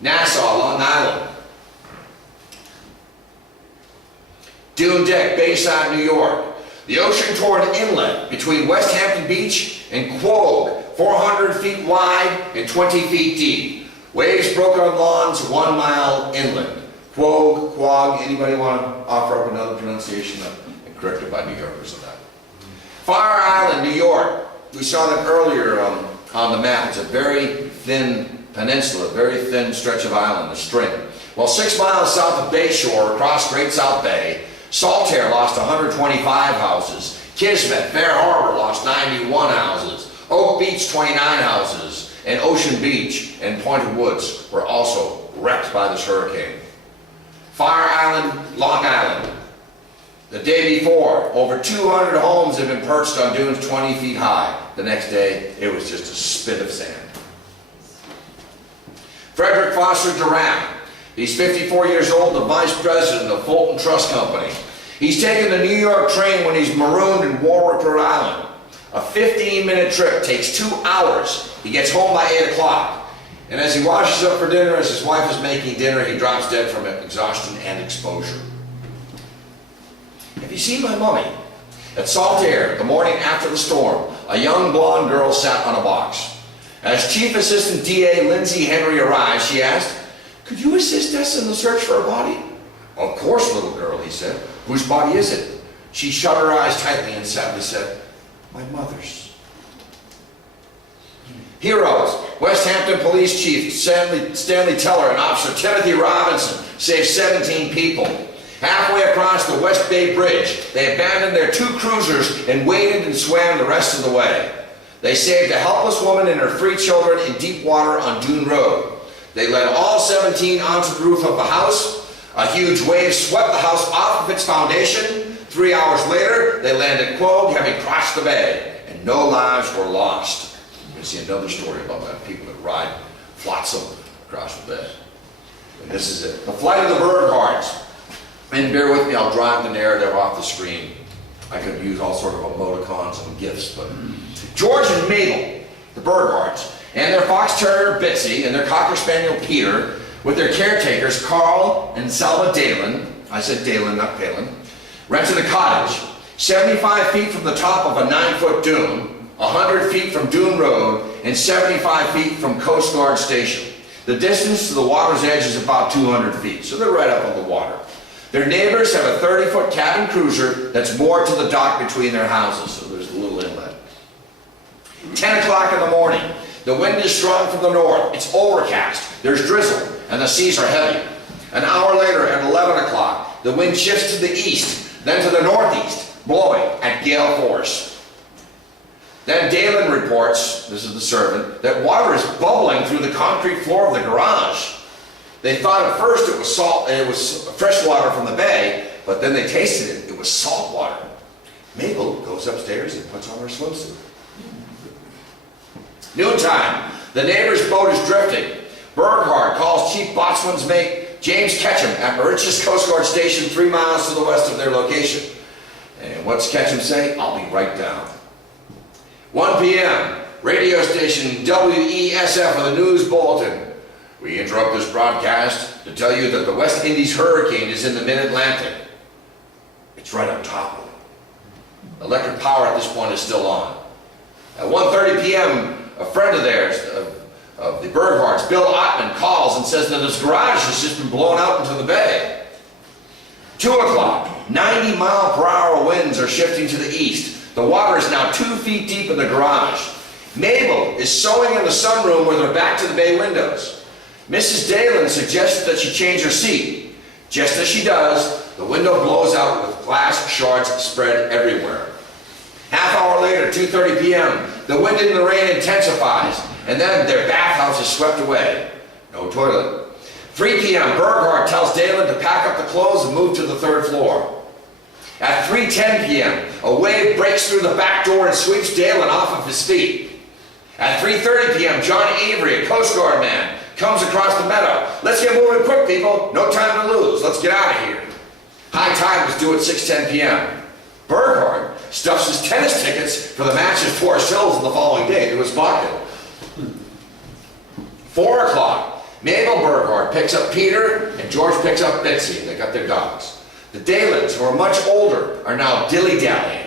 Nassau, Long Island. Dune Deck, Bayside, New York. The ocean-torn inlet between West Hampton Beach and Quogue, 400 feet wide and 20 feet deep. Waves broke on lawns 1 mile inland. Quogue, Quogue, anybody want to offer up another pronunciation? I'm corrected by New Yorkers on that. Fire Island, New York. We saw that earlier on the map. It's a very thin peninsula, a very thin stretch of island, a string. Well, 6 miles south of Bayshore, across Great South Bay, Saltaire lost 125 houses. Kismet, Fair Harbor lost 91 houses. Oak Beach, 29 houses. And Ocean Beach and Pointed Woods were also wrecked by this hurricane. Fire Island, Long Island. The day before, over 200 homes had been perched on dunes 20 feet high. The next day, it was just a spit of sand. Frederick Foster Durant. He's 54 years old, the vice president of Fulton Trust Company. He's taking the New York train when he's marooned in Warwick, Rhode Island. A 15-minute trip takes 2 hours. He gets home by 8 o'clock. And as he washes up for dinner, as his wife is making dinner, he drops dead from exhaustion and exposure. Have you seen my mummy? At Saltaire, the morning after the storm, a young blonde girl sat on a box. As Chief Assistant DA Lindsay Henry arrived, she asked, "Could you assist us in the search for a body?" "Of course, little girl," he said. "Whose body is it?" She shut her eyes tightly and sadly said, "My mother's." Heroes. West Hampton Police Chief Stanley Teller and Officer Timothy Robinson saved 17 people. Halfway across the West Bay Bridge, they abandoned their 2 cruisers and waded and swam the rest of the way. They saved a helpless woman and her 3 children in deep water on Dune Road. They led all 17 onto the roof of the house. A huge wave swept the house off of its foundation. 3 hours later, they landed at Quogue, having crossed the bay, and no lives were lost. You're going to see another story about that, people that ride flotsam across the bay. And this is it. The flight of the Burghards. And bear with me, I'll drive the narrative off the screen. I could use all sort of emoticons and GIFs, but George and Mabel, the Burghards, and their fox terrier Bitsy, and their cocker spaniel Peter, with their caretakers Carl and Selma Dalen, I said Dalen, not Palin, rented a cottage 75 feet from the top of a 9-foot dune, 100 feet from Dune Road, and 75 feet from Coast Guard Station. The distance to the water's edge is about 200 feet, so they're right up on the water. Their neighbors have a 30-foot cabin cruiser that's moored to the dock between their houses, so there's a little inlet. 10 o'clock in the morning. The wind is strong from the north. It's overcast. There's drizzle, and the seas are heavy. An hour later, at 11 o'clock, the wind shifts to the east, then to the northeast, blowing at gale force. Then Dalen reports, this is the servant, that water is bubbling through the concrete floor of the garage. They thought at first it was salt, it was fresh water from the bay, but then they tasted it. It was salt water. Mabel goes upstairs and puts on her swimsuit. Noontime. The neighbor's boat is drifting. Burghardt calls Chief Boatswain's mate James Ketchum at Mauritius Coast Guard Station 3 miles to the west of their location. And what's Ketchum say? "I'll be right down." 1 p.m. Radio station WESF with a news bulletin. "We interrupt this broadcast to tell you that the West Indies hurricane is in the mid-Atlantic." It's right on top of it. Electric power at this point is still on. At 1:30 p.m., a friend of theirs, of the Burghardts, Bill Ottman, calls and says that his garage has just been blown out into the bay. 2 o'clock, 90-mile-per-hour winds are shifting to the east. The water is now 2 feet deep in the garage. Mabel is sewing in the sunroom with her back to the bay windows. Mrs. Dalen suggests that she change her seat. Just as she does, the window blows out with glass shards spread everywhere. Half hour later, 2:30 p.m., the wind and the rain intensifies, and then their bathhouse is swept away. No toilet. 3 p.m., Burghardt tells Dalen to pack up the clothes and move to the 3rd floor. At 3:10 p.m., a wave breaks through the back door and sweeps Dalen off of his feet. At 3:30 p.m., John Avery, a Coast Guard man, comes across the meadow. "Let's get moving quick, people. No time to lose. Let's get out of here." High tide was due at 6:10 p.m. Burghardt stuffs his tennis tickets for the match at Forest Hills the following day to his pocket. 4 o'clock. Mabel Burghardt picks up Peter, and George picks up Betsy, and they got their dogs. The Dalens, who are much older, are now dilly-dallying.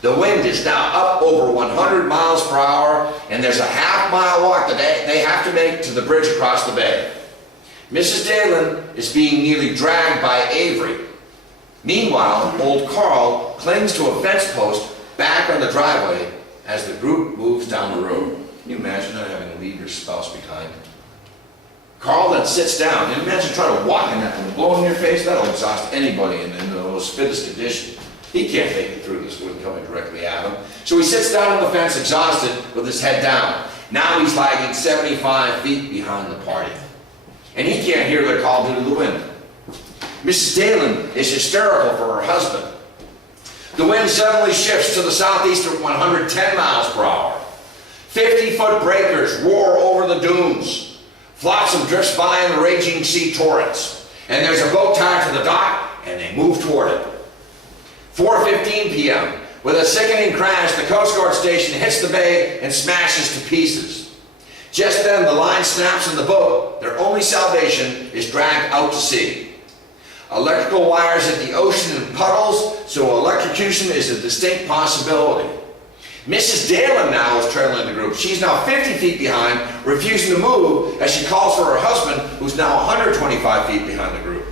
The wind is now up over 100 miles per hour, and there's a half-mile walk that they have to make to the bridge across the bay. Mrs. Dalen is being nearly dragged by Avery. Meanwhile, old Carl clings to a fence post back on the driveway as the group moves down the road. Can you imagine not having to leave your spouse behind? Carl then sits down, and imagine trying to walk in that and blowing in your face. That'll exhaust anybody in the most fittest condition. He can't make it through this wind coming directly at him. So he sits down on the fence, exhausted, with his head down. Now he's lagging 75 feet behind the party. And he can't hear their call due to the wind. Mrs. Dalen is hysterical for her husband. The wind suddenly shifts to the southeast at 110 miles per hour. 50-foot breakers roar over the dunes. Flotsam drifts by in the raging sea torrents. And there's a boat tied to the dock, and they move toward it. 4:15 p.m. With a sickening crash, the Coast Guard station hits the bay and smashes to pieces. Just then, the line snaps in the boat. Their only salvation is dragged out to sea. Electrical wires hit the ocean in puddles, so electrocution is a distinct possibility. Mrs. Dalen now is trailing the group. She's now 50 feet behind, refusing to move as she calls for her husband, who's now 125 feet behind the group.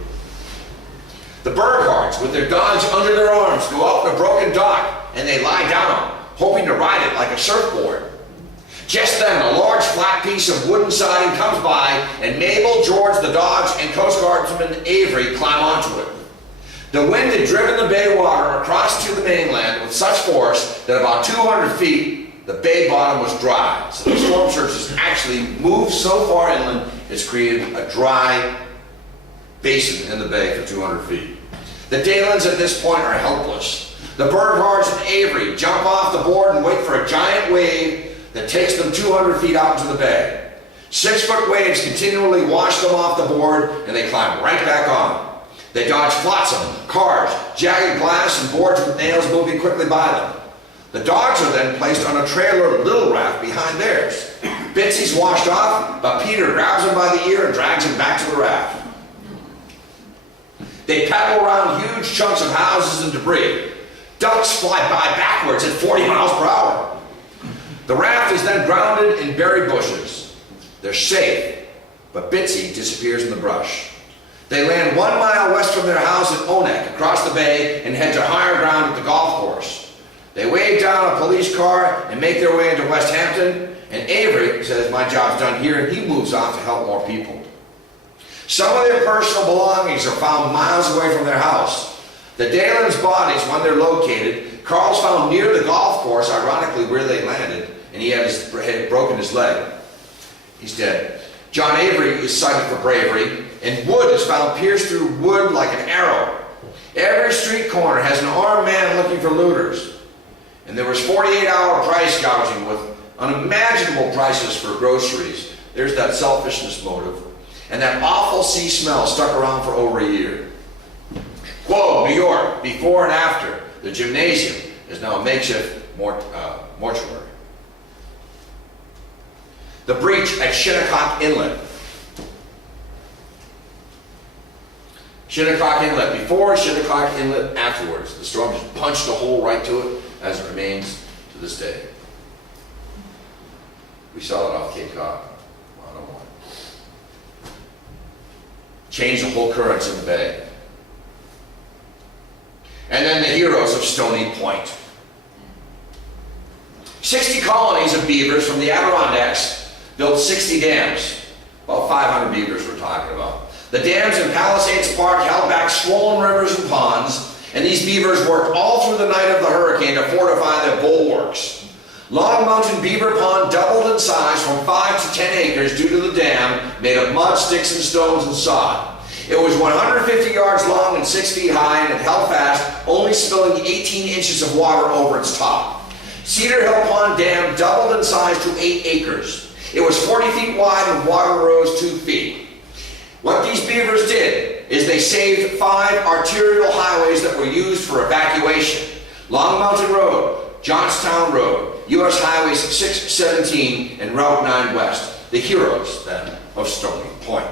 The Burghardts, with their dogs under their arms, go out in a broken dock, and they lie down, hoping to ride it like a surfboard. Just then, a large flat piece of wooden siding comes by, and Mabel, George, the dogs, and Coast Guardsman Avery climb onto it. The wind had driven the bay water across to the mainland with such force that about 200 feet, the bay bottom was dry. So the storm surge has actually moved so far inland, it's created a dry basin in the bay for 200 feet. The Dalens at this point are helpless. The Burghardts and Avery jump off the board and wait for a giant wave that takes them 200 feet out into the bay. 6-foot waves continually wash them off the board, and they climb right back on. They dodge flotsam, cars, jagged glass, and boards with nails moving quickly by them. The dogs are then placed on a trailer little raft behind theirs. Betsy's washed off, but Peter grabs him by the ear and drags him back to the raft. They paddle around huge chunks of houses and debris. Ducks fly by backwards at 40 miles per hour. The raft is then grounded in berry bushes. They're safe, but Betsy disappears in the brush. They land 1 mile west from their house at Onek, across the bay, and head to higher ground at the golf course. They wave down a police car and make their way into West Hampton, and Avery says, "My job's done here," and he moves off to help more people. Some of their personal belongings are found miles away from their house. The Dalens' bodies, when they're located, Carl's found near the golf course, ironically where they landed, and he had broken his leg. He's dead. John Avery is cited for bravery, and wood is found pierced through wood like an arrow. Every street corner has an armed man looking for looters. And there was 48-hour price gouging with unimaginable prices for groceries. There's that selfishness motive. And that awful sea smell stuck around for over a year. Quo, New York, before and after. The gymnasium is now a makeshift mortuary. The breach at Shinnecock Inlet. Shinnecock Inlet before, Shinnecock Inlet afterwards. The storm just punched a hole right to it, as it remains to this day. We saw it off Cape Cod, 101. Changed the whole currents in the bay. And then the heroes of Stony Point. 60 colonies of beavers from the Adirondacks built 60 dams. About 500 beavers we're talking about. The dams in Palisades Park held back swollen rivers and ponds, and these beavers worked all through the night of the hurricane to fortify their bulwarks. Long Mountain Beaver Pond doubled in size from 5 to 10 acres due to the dam made of mud, sticks, and stones and sod. It was 150 yards long and 6 feet high, and it held fast, only spilling 18 inches of water over its top. Cedar Hill Pond Dam doubled in size to 8 acres. It was 40 feet wide and water rose 2 feet. What these beavers did is they saved 5 arterial highways that were used for evacuation. Long Mountain Road, Johnstown Road, U.S. Highways 617, and Route 9 West. The heroes, then, of Stony Point.